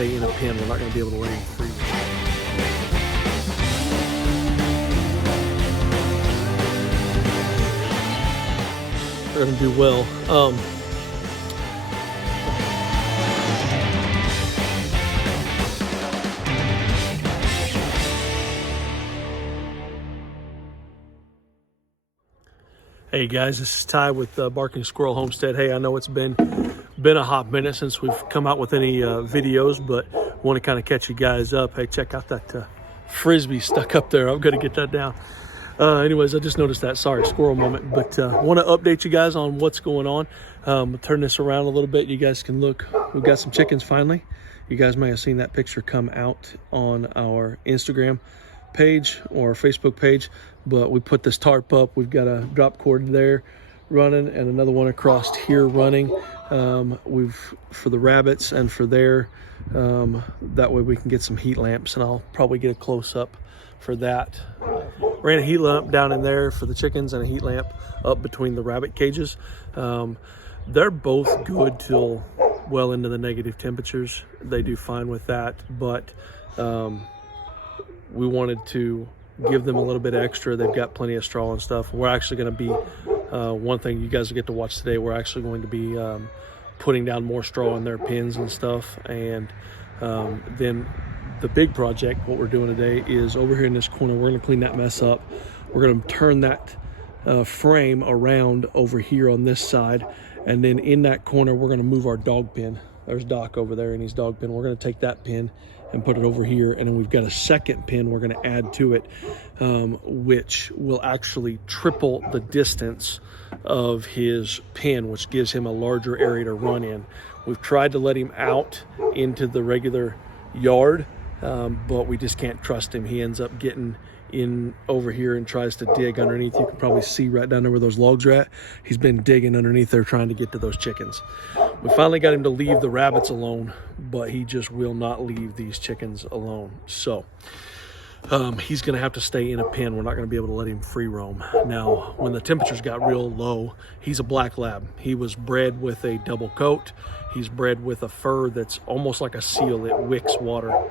stay in a pen. We're not going to be able to let him free. They're going to do well. Hey guys, this is Ty with Barking Squirrel Homestead. Hey, I know it's been a hot minute since we've come out with any videos, but want to kind of catch you guys up. Hey, check out that frisbee stuck up there. I'm going to get that down. Anyways, I just noticed that. Sorry, squirrel moment. But want to update you guys on what's going on. I'll turn this around a little bit. You guys can look. We've got some chickens finally. You guys may have seen that picture come out on our Instagram page or Facebook page, but we put this tarp up. We've got a drop cord there running and another one across here running. For the rabbits and for there, that way we can get some heat lamps, and I'll probably get a close-up for that. Ran a heat lamp down in there for the chickens and a heat lamp up between the rabbit cages. They're both good till well into the negative temperatures. They do fine with that, but we wanted to give them a little bit extra. They've got plenty of straw and stuff. We're actually going to be, one thing you guys will get to watch today, we're actually going to be putting down more straw in their pens and stuff. And then the big project, what we're doing today, is over here in this corner, we're going to clean that mess up. We're going to turn that frame around over here on this side. And then in that corner, we're going to move our dog pen. There's Doc over there in his dog pen. We're going to take that pen and put it over here, and then we've got a second pin we're going to add to it, which will actually triple the distance of his pen, which gives him a larger area to run in. We've tried to let him out into the regular yard, but we just can't trust him. He ends up getting in over here and tries to dig underneath. You can probably see right down there where those logs are at. He's been digging underneath there trying to get to those chickens. We finally got him to leave the rabbits alone, but he just will not leave these chickens alone. So he's going to have to stay in a pen. We're not going to be able to let him free roam. Now, when the temperatures got real low, he's a black lab. He was bred with a double coat. He's bred with a fur that's almost like a seal. It wicks water.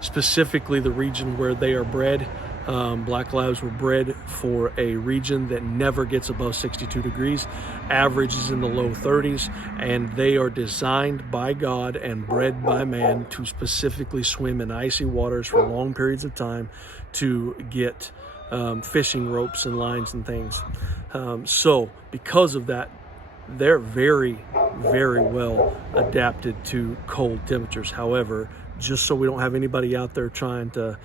Specifically the region where they are bred, black labs were bred for a region that never gets above 62 degrees. Average is in the low 30s, and they are designed by God and bred by man to specifically swim in icy waters for long periods of time to get fishing ropes and lines and things. So because of that, they're very, very well adapted to cold temperatures. However, just so we don't have anybody out there trying to,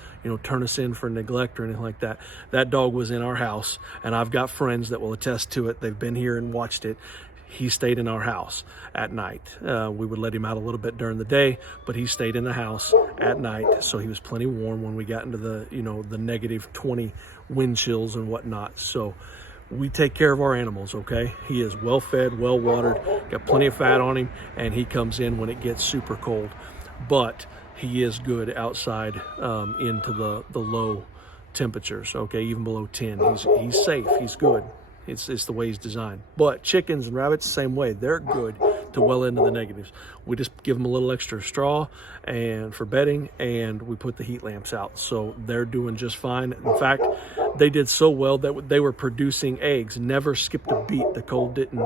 turn us in for neglect or anything like that. That dog was in our house, and I've got friends that will attest to it. They've been here and watched it. He stayed in our house at night. We would let him out a little bit during the day, but he stayed in the house at night, so he was plenty warm when we got into the, the negative 20 wind chills and whatnot. So we take care of our animals, okay? He is well fed, well watered, got plenty of fat on him, and he comes in when it gets super cold. But he is good outside into the low temperatures, okay, even below 10. He's safe, he's good. It's the way he's designed. But chickens and rabbits, same way. They're good to well into the negatives. We just give them a little extra straw and for bedding, and we put the heat lamps out. So they're doing just fine. In fact, they did so well that they were producing eggs. Never skipped a beat. The cold didn't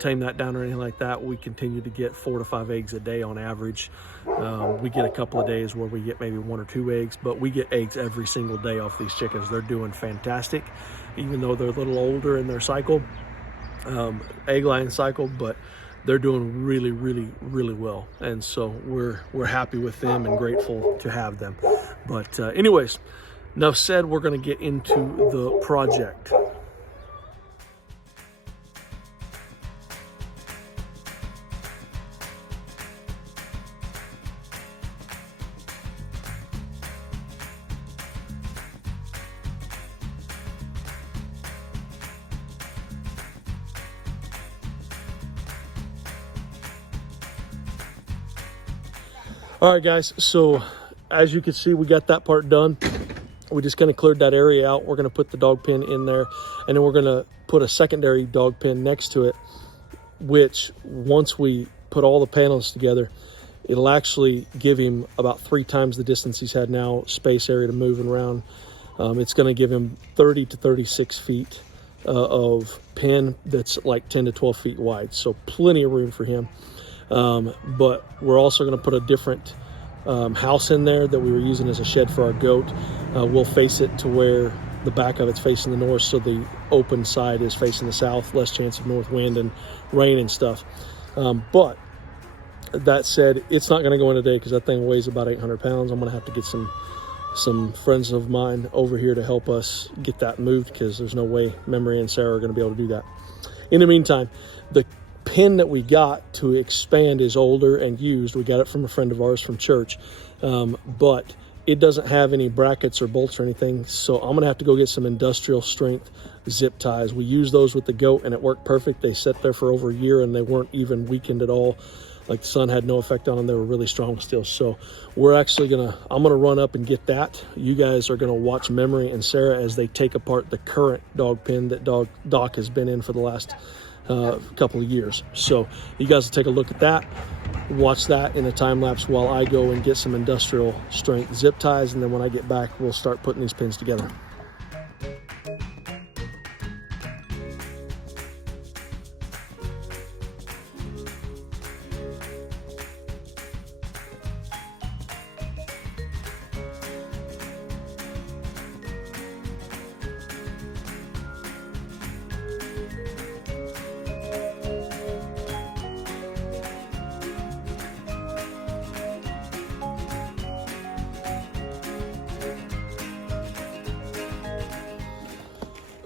tame that down or anything like that. We continue to get 4 to 5 eggs a day on average. We get a couple of days where we get maybe 1 or 2 eggs, but we get eggs every single day off these chickens. They're doing fantastic, even though they're a little older in their cycle, egg laying cycle, but they're doing really, really, really well. And so we're happy with them and grateful to have them. But anyways, enough said. We're going to get into the project. All right, guys, so as you can see, we got that part done. We just kind of cleared that area out. We're going to put the dog pen in there, and then we're going to put a secondary dog pen next to it, which once we put all the panels together, it'll actually give him about 3 times the distance he's had now, space area to move around. It's going to give him 30 to 36 feet of pen that's like 10 to 12 feet wide, so plenty of room for him. But we're also going to put a different house in there that we were using as a shed for our goat. We'll face it to where the back of it's facing the north, so the open side is facing the south, less chance of north wind and rain and stuff. But that said, it's not going to go in today because that thing weighs about 800 pounds. I'm going to have to get some friends of mine over here to help us get that moved, because there's no way Memory and Sarah are going to be able to do that. In the meantime, the pen that we got to expand is older and used. We got it from a friend of ours from church, but it doesn't have any brackets or bolts or anything, so I'm gonna have to go get some industrial strength zip ties. We used those with the goat and it worked perfect. They sat there for over a year and they weren't even weakened at all. Like, the sun had no effect on them. They were really strong still. So we're actually I'm gonna run up and get that. You guys are gonna watch Memory and Sarah as they take apart the current dog pen that Doc has been in for the last couple of years. So you guys will take a look at that, watch that in a time lapse while I go and get some industrial strength zip ties, and then when I get back, we'll start putting these pins together.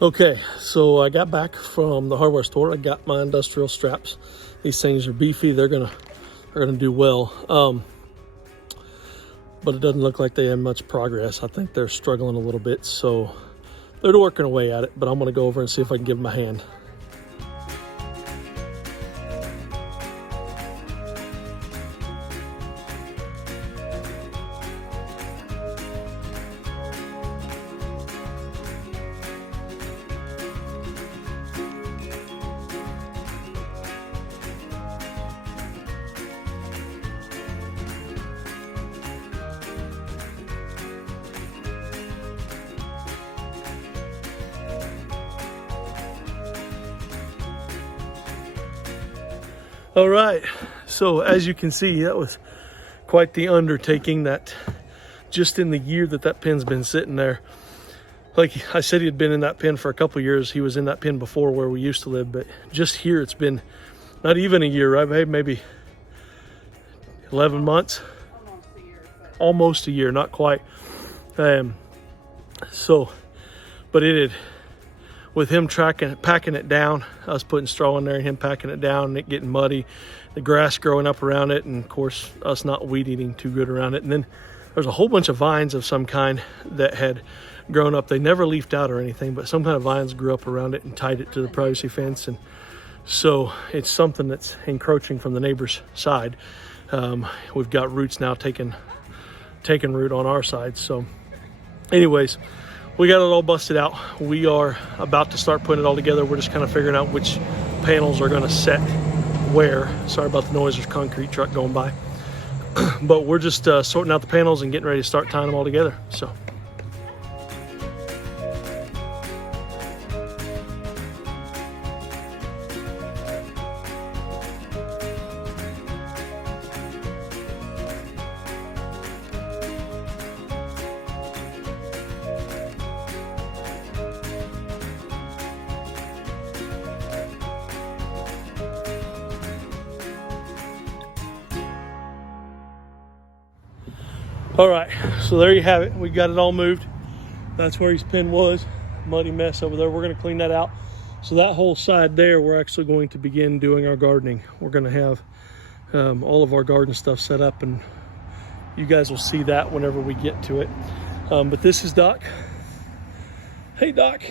Okay, so I got back from the hardware store. I got my industrial straps. These things are beefy. They're gonna do well. But it doesn't look like they have much progress. I think they're struggling a little bit, so they're working away at it. But I'm gonna go over and see if I can give them a hand. All right, so as you can see, that was quite the undertaking. That just in the year that pen's been sitting there. Like I said, he had been in that pen for a couple of years. He was in that pen before where we used to live, but just here it's been not even a year, right? Maybe 11 months. Almost a year, not quite. But it had, with him packing it down, us putting straw in there and him packing it down and it getting muddy, the grass growing up around it, and of course us not weed eating too good around it. And then there's a whole bunch of vines of some kind that had grown up. They never leafed out or anything, but some kind of vines grew up around it and tied it to the privacy fence. And so it's something that's encroaching from the neighbor's side. We've got roots now taking root on our side. So anyways, we got it all busted out. We are about to start putting it all together. We're just kind of figuring out which panels are going to set where. Sorry about the noise, there's a concrete truck going by. But we're just sorting out the panels and getting ready to start tying them all together. So. All right, so there you have it. We got it all moved. That's where his pen was. Muddy mess over there. We're gonna clean that out. So that whole side there, we're actually going to begin doing our gardening. We're gonna have all of our garden stuff set up, and you guys will see that whenever we get to it. But this is Doc. Hey Doc.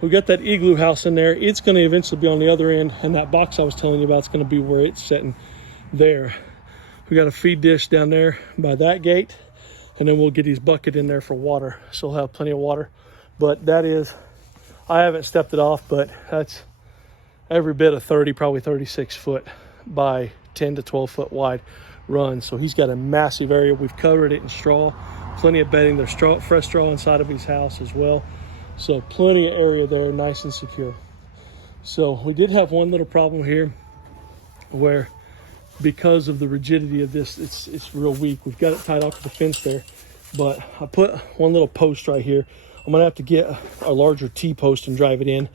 We got that igloo house in there. It's gonna eventually be on the other end, and that box I was telling you about is gonna be where it's sitting there. We got a feed dish down there by that gate, and then we'll get his bucket in there for water. So he'll have plenty of water. But that is, I haven't stepped it off, but that's every bit of 30, probably 36 foot by 10 to 12 foot wide run. So he's got a massive area. We've covered it in straw, plenty of bedding. There's fresh straw inside of his house as well. So plenty of area there, nice and secure. So we did have one little problem here where, because of the rigidity of this, it's real weak. We've got it tied off to the fence there, but I put one little post right here. I'm gonna have to get a larger T-post and drive it in.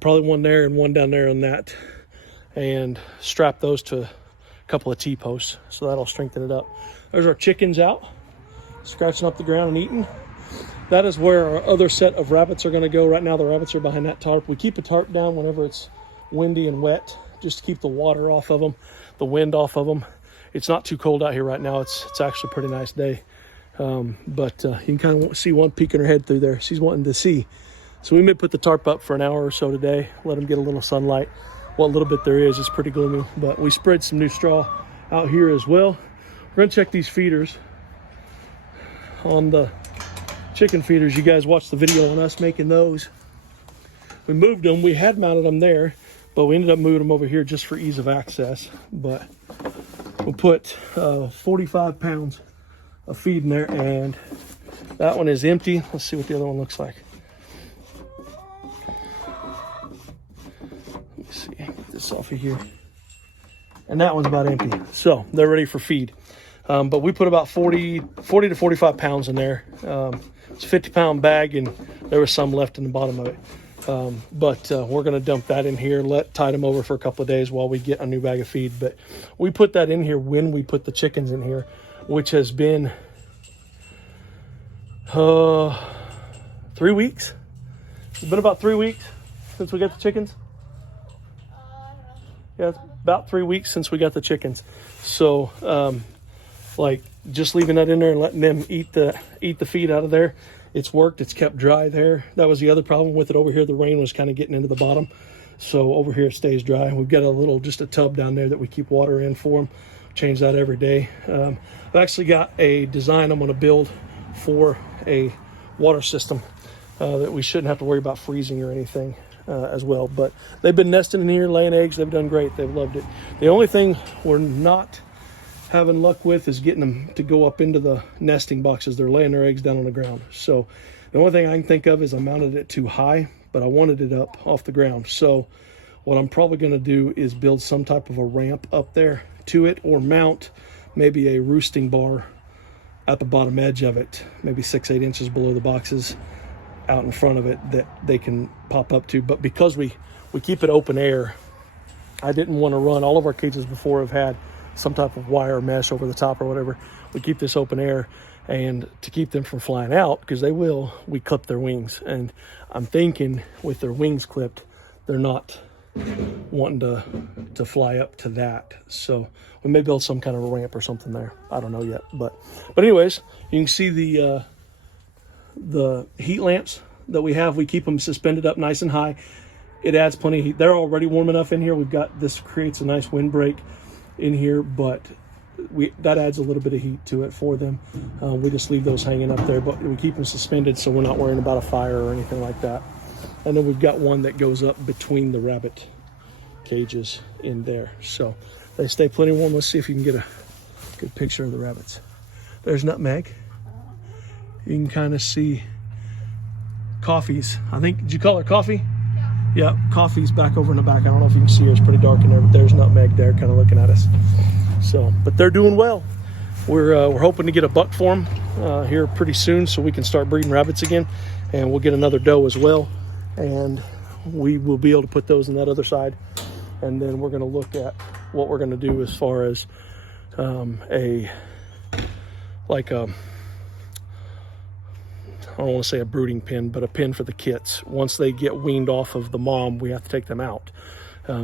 Probably one there and one down there on that, and strap those to a couple of T-posts, so that'll strengthen it up. There's our chickens out, scratching up the ground and eating. That is where our other set of rabbits are gonna go. Right now the rabbits are behind that tarp. We keep a tarp down whenever it's windy and wet, just to keep the water off of them, the wind off of them. It's not too cold out here right now. It's actually a pretty nice day. But you can kind of see one peeking her head through there. She's wanting to see. So we may put the tarp up for an hour or so today, let them get a little sunlight. What little bit there is pretty gloomy, but we spread some new straw out here as well. We're gonna check these feeders. On the chicken feeders, you guys watched the video on us making those. We moved them, we had mounted them there, but we ended up moving them over here just for ease of access. But we'll put 45 pounds of feed in there, and that one is empty. Let's see what the other one looks like. Let me see, get this off of here. And that one's about empty. So they're ready for feed. But we put about 40 to 45 pounds in there. It's a 50-pound bag, and there was some left in the bottom of it. But we're going to dump that in here, tide them over for a couple of days while we get a new bag of feed. But we put that in here when we put the chickens in here, which has been 3 weeks. It's been about 3 weeks since we got the chickens. Yeah, it's about 3 weeks since we got the chickens. So like just leaving that in there and letting them eat the feed out of there, it's worked. It's kept dry there. That was the other problem with it over here. The rain was kind of getting into the bottom, so over here it stays dry. We've got just a tub down there that we keep water in for them. Change that every day. I've actually got a design I'm going to build for a water system that we shouldn't have to worry about freezing or anything as well. But they've been nesting in here, laying eggs. They've done great. They've loved it. The only thing we're not having luck with is getting them to go up into the nesting boxes. They're laying their eggs down on the ground. So the only thing I can think of is I mounted it too high, but I wanted it up off the ground. So what I'm probably going to do is build some type of a ramp up there to it, or mount maybe a roosting bar at the bottom edge of it, maybe 6-8 inches below the boxes out in front of it, that they can pop up to. But because we keep it open air, I didn't want to run. All of our cages before have had some type of wire mesh over the top or whatever. We keep this open air, and to keep them from flying out, because they will, we clip their wings. And I'm thinking with their wings clipped, they're not wanting to fly up to that. So we may build some kind of a ramp or something there. I don't know yet, but anyways, you can see the heat lamps that we have. We keep them suspended up nice and high. It adds plenty of heat. They're already warm enough in here. We've got this, creates a nice windbreak in here, but that adds a little bit of heat to it for them. We just leave those hanging up there, but we keep them suspended so we're not worrying about a fire or anything like that. And then we've got one that goes up between the rabbit cages in there, so they stay plenty warm. Let's see if you can get a good picture of the rabbits. There's Nutmeg. You can kind of see Coffee's, I think, did you call her Coffee? Yeah, Coffee's back over in the back. I don't know if you can see her, it's pretty dark in there, but there's Nutmeg there kind of looking at us. So, but they're doing well. We're hoping to get a buck for them here pretty soon, so we can start breeding rabbits again, and we'll get another doe as well, and we will be able to put those on that other side. And then we're going to look at what we're going to do as far as I don't want to say a brooding pen, but a pen for the kits. Once they get weaned off of the mom, we have to take them out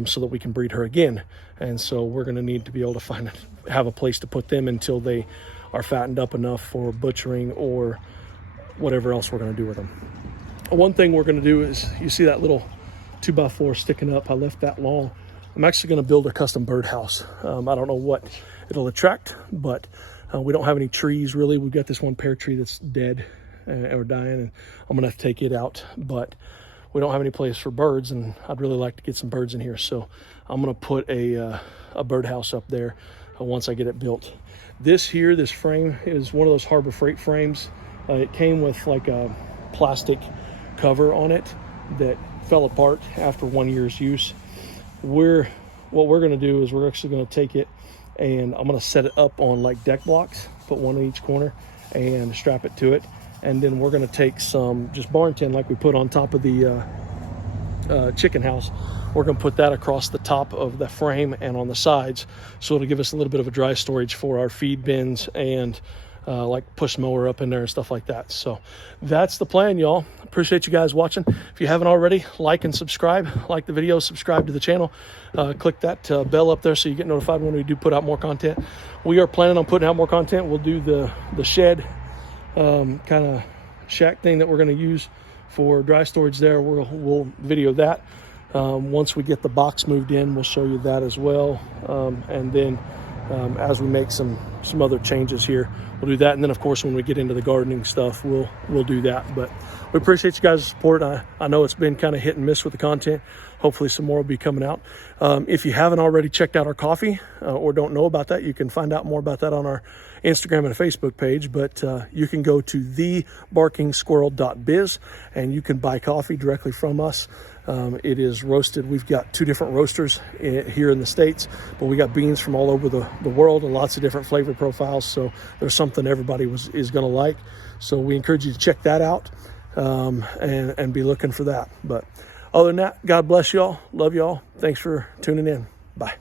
so that we can breed her again. And so we're going to need to be able to have a place to put them until they are fattened up enough for butchering or whatever else we're going to do with them. One thing we're going to do is, you see that little 2x4 sticking up? I left that long. I'm actually going to build a custom birdhouse. I don't know what it'll attract, but we don't have any trees really. We've got this one pear tree that's dead or dying, and I'm gonna have to take it out. But we don't have any place for birds, and I'd really like to get some birds in here. So I'm going to put a birdhouse up there once I get it built. This frame is one of those Harbor Freight frames. It came with like a plastic cover on it that fell apart after 1 year's use. What we're going to do is we're actually going to take it, and I'm going to set it up on like deck blocks, put one in each corner and strap it to it. And then we're going to take some just barn tin like we put on top of the chicken house. We're going to put that across the top of the frame and on the sides, so it'll give us a little bit of a dry storage for our feed bins and like push mower up in there and stuff like that. So that's the plan, y'all. Appreciate you guys watching. If you haven't already, like and subscribe. Like the video, subscribe to the channel. Click that bell up there so you get notified when we do put out more content. We are planning on putting out more content. We'll do the shed kind of shack thing that we're going to use for dry storage there. We'll video that. Once we get the box moved in, we'll show you that as well. And then as we make some other changes here, we'll do that. And then of course, when we get into the gardening stuff, we'll do that. But we appreciate you guys' support. I know it's been kind of hit and miss with the content. Hopefully some more will be coming out. If you haven't already checked out our coffee or don't know about that, you can find out more about that on our Instagram and Facebook page. But you can go to thebarkingsquirrel.biz and you can buy coffee directly from us. It is roasted. We've got 2 different roasters here in the States, but we got beans from all over the world and lots of different flavor profiles. So there's something everybody is going to like. So we encourage you to check that out and be looking for that. But other than that, God bless y'all. Love y'all. Thanks for tuning in. Bye.